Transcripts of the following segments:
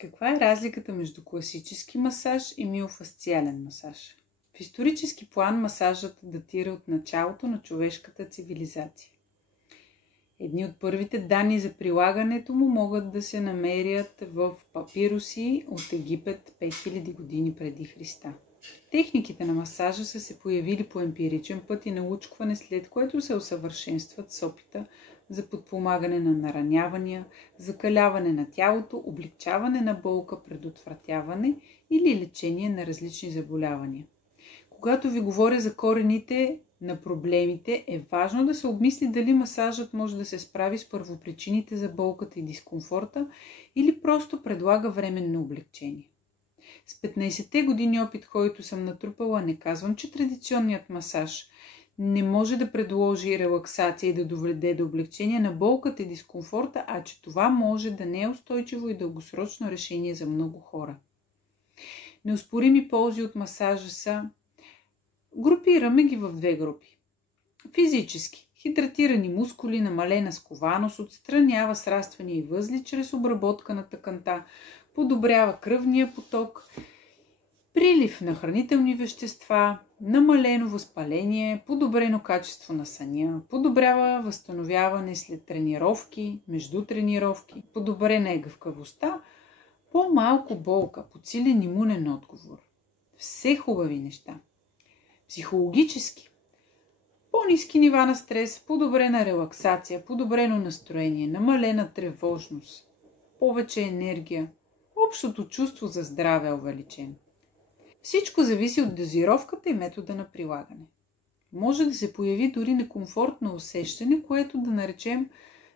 Каква е разликата между класически масаж и миофасциален масаж? В исторически план масажът датира от началото на човешката цивилизация. Едни от първите данни за прилагането му могат да се намерят в папируси от Египет 5000 години преди Христа. Техниките на масажа са се появили по емпиричен път и научкване, след което се усъвършенстват с опита за подпомагане на наранявания, закаляване на тялото, облегчаване на болка, предотвратяване или лечение на различни заболявания. Когато ви говоря за корените на проблемите, е важно да се обмисли дали масажът може да се справи с първопричините за болката и дискомфорта или просто предлага временно облегчение. С 15-те години опит, който съм натрупала, не казвам, че традиционният масаж не може да предложи релаксация и да доведе до облегчение на болката и дискомфорта, а че това може да не е устойчиво и дългосрочно решение за много хора. Неоспорими ползи от масажа са: групираме ги в две групи. Физически. Хидратирани мускули, намалена скованост, отстранява сраствания и възли чрез обработка на тъканта, подобрява кръвния поток, прилив на хранителни вещества, намалено възпаление, подобрено качество на съня, подобрява възстановяване след тренировки, между тренировки, подобрена е гъвкавостта, по-малко болка, подсилен имунен отговор. Все хубави неща. Психологически. По-ниски нива на стрес, подобрена релаксация, подобрено настроение, намалена тревожност, повече енергия, общото чувство за здраве е увеличено. Всичко зависи от дозировката и метода на прилагане. Може да се появи дори некомфортно усещане, което да наречем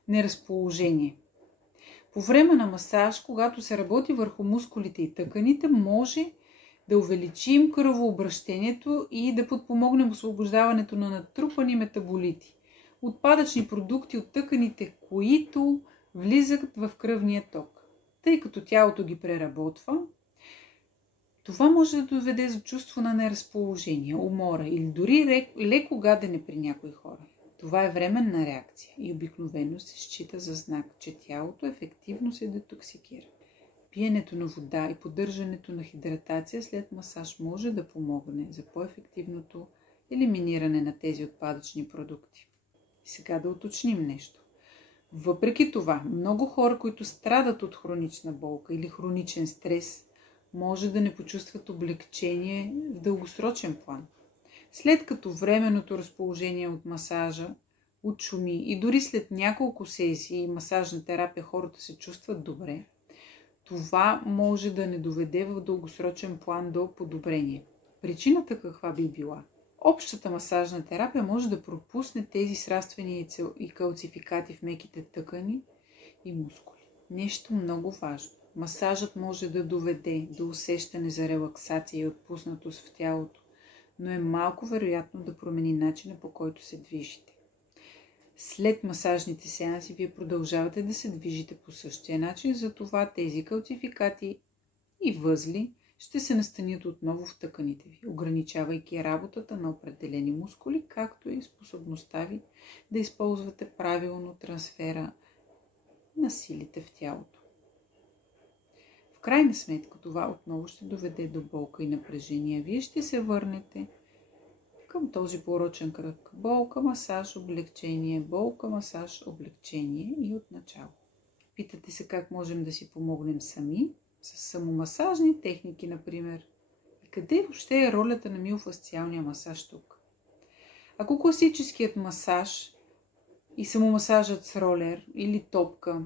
неразположение. По време на масаж, когато се работи върху мускулите и тъканите, може да увеличим кръвообращението и да подпомогнем освобождаването на натрупани метаболити, отпадъчни продукти от тъканите, които влизат в кръвния ток. Тъй като тялото ги преработва, това може да доведе до чувство на неразположение, умора или дори леко гадене при някои хора. Това е временна реакция и обикновено се счита за знак, че тялото ефективно се детоксикира. Пиенето на вода и поддържането на хидратация след масаж може да помогне за по-ефективното елиминиране на тези отпадъчни продукти. И сега да уточним нещо. Въпреки това, много хора, които страдат от хронична болка или хроничен стрес, може да не почувстват облегчение в дългосрочен план. След като временното разположение от масажа отшуми и дори след няколко сесии масажна терапия хората се чувстват добре, това може да не доведе в дългосрочен план до подобрение. Причината каква би била? Общата масажна терапия може да пропусне тези сраствания и калцификати в меките тъкани и мускули. Нещо много важно. Масажът може да доведе до усещане за релаксация и отпуснатост в тялото, но е малко вероятно да промени начина, по който се движите. След масажните сеанси вие продължавате да се движите по същия начин, затова тези калцификати и възли ще се настанят отново в тъканите ви, ограничавайки работата на определени мускули, както и способността ви да използвате правилно трансфера на силите в тялото. В крайна сметка това отново ще доведе до болка и напрежение. Вие ще се върнете към този порочен кръг. Болка, масаж, облегчение, болка, масаж, облегчение и отначало. Питате се как можем да си помогнем сами, с самомасажни техники, например. И къде въобще е ролята на миофасциалния масаж тук? Ако класическият масаж и самомасажът с ролер или топка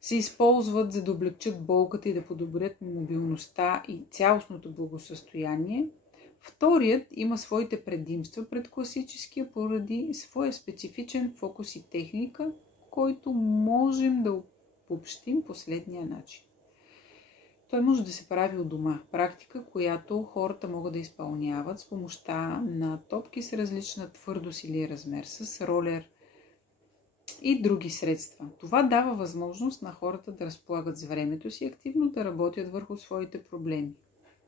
се използват за да облегчат болката и да подобрят мобилността и цялостното благосъстояние, вторият има своите предимства пред класическия поради своя специфичен фокус и техника, който можем да обобщим последния начин. Той може да се прави от дома. Практика, която хората могат да изпълняват с помощта на топки с различна твърдост или размер, с ролер и други средства. Това дава възможност на хората да разполагат с времето си и активно да работят върху своите проблеми.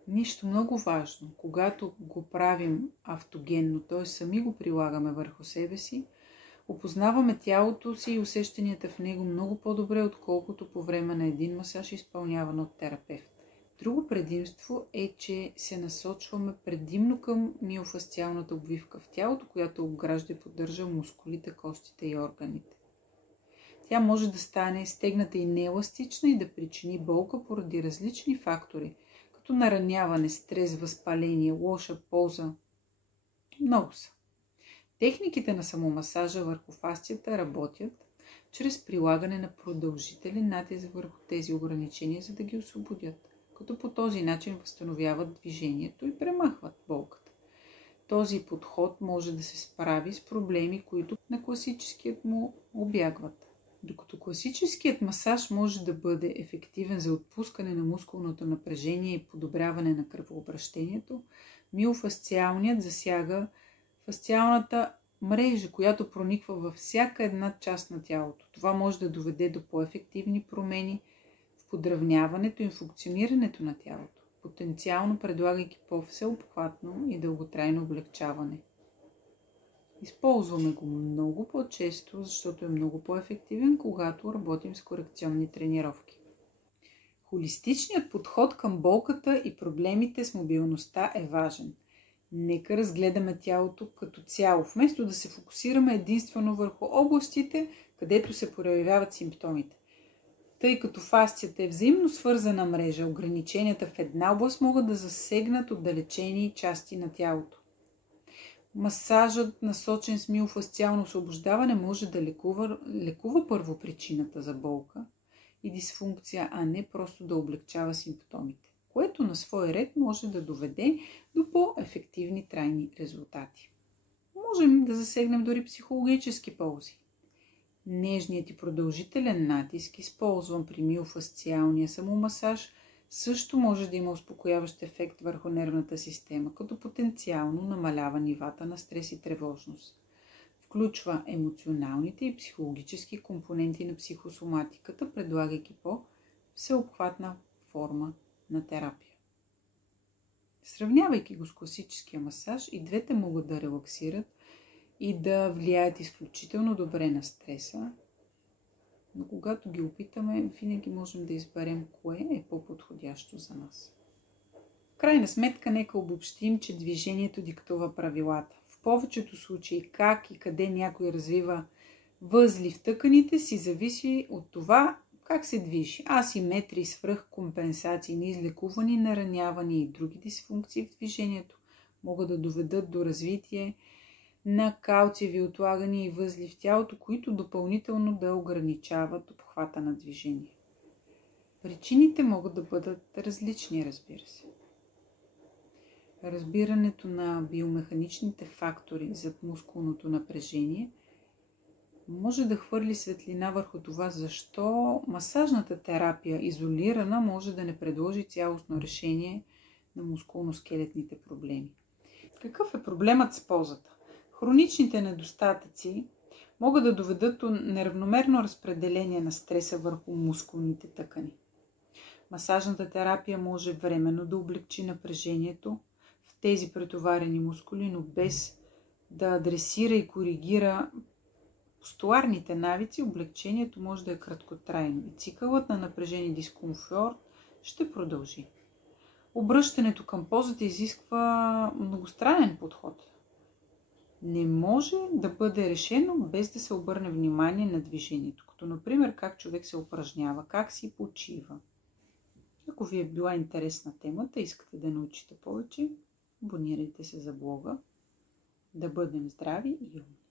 Нищо много важно, когато го правим автогенно, т.е. сами го прилагаме върху себе си, Опознаваме тялото си и усещанията в него много по-добре, отколкото по време на един масаж, изпълняван от терапевт. Друго предимство е, че се насочваме предимно към миофасциалната обвивка в тялото, която обгражда и поддържа мускулите, костите и органите. Тя може да стане стегната и нееластична и да причини болка поради различни фактори, като нараняване, стрес, възпаление, лоша поза. Много са. Техниките на самомасажа върху фасцията работят чрез прилагане на продължителен натиск върху тези ограничения, за да ги освободят, като по този начин възстановяват движението и премахват болката. Този подход може да се справи с проблеми, които на класическият му обягват. Докато класическият масаж може да бъде ефективен за отпускане на мускулното напрежение и подобряване на кръвообращението, миофасциалният засяга фасциалната мрежа, която прониква във всяка една част на тялото. Това може да доведе до по-ефективни промени в подравняването и функционирането на тялото, потенциално предлагайки по-всеобхватно и дълготрайно облегчаване. Използваме го много по-често, защото е много по-ефективен, когато работим с корекционни тренировки. Холистичният подход към болката и проблемите с мобилността е важен. Нека разгледаме тялото като цяло, вместо да се фокусираме единствено върху областите, където се проявяват симптомите. Тъй като фасцията е взаимно свързана мрежа, ограниченията в една област могат да засегнат отдалечени части на тялото. Масажът, насочен с миофасциално освобождаване, може да лекува първопричината за болка и дисфункция, а не просто да облегчава симптомите, което на свой ред може да доведе до по-ефективни трайни резултати. Можем да засегнем дори психологически ползи. Нежният и продължителен натиск, използван при миофасциалния самомасаж, също може да има успокояващ ефект върху нервната система, като потенциално намалява нивата на стрес и тревожност. Включва емоционалните и психологически компоненти на психосоматиката, предлагайки по-всеобхватна форма на терапия. Сравнявайки го с класическия масаж, и двете могат да релаксират и да влияят изключително добре на стреса, но когато ги опитаме, винаги можем да изберем кое е по-подходящо за нас. В крайна сметка, нека обобщим, че движението диктува правилата. В повечето случаи как и къде някой развива възли в тъканите си зависи от това как се движи. Асиметрии, свръхкомпенсации, неизлекувани наранявания и други дисфункции в движението могат да доведат до развитие на калциеви отлагания и възли в тялото, които допълнително да ограничават обхвата на движение. Причините могат да бъдат различни, разбира се. Разбирането на биомеханичните фактори зад мускулното напрежение може да хвърли светлина върху това, защо масажната терапия изолирана може да не предложи цялостно решение на мускулно-скелетните проблеми. Какъв е проблемът с позата? Хроничните недостатъци могат да доведат до неравномерно разпределение на стреса върху мускулните тъкани. Масажната терапия може временно да облегчи напрежението в тези претоварени мускули, но без да адресира и коригира постуларните навици, облегчението може да е краткотрайно и цикълът на напрежение и дискомфорт ще продължи. Обръщането към позата изисква многостранен подход. Не може да бъде решено без да се обърне внимание на движението, като например как човек се упражнява, как си почива. Ако ви е била интересна темата, искате да научите повече, абонирайте се за блога. Да бъдем здрави и умни!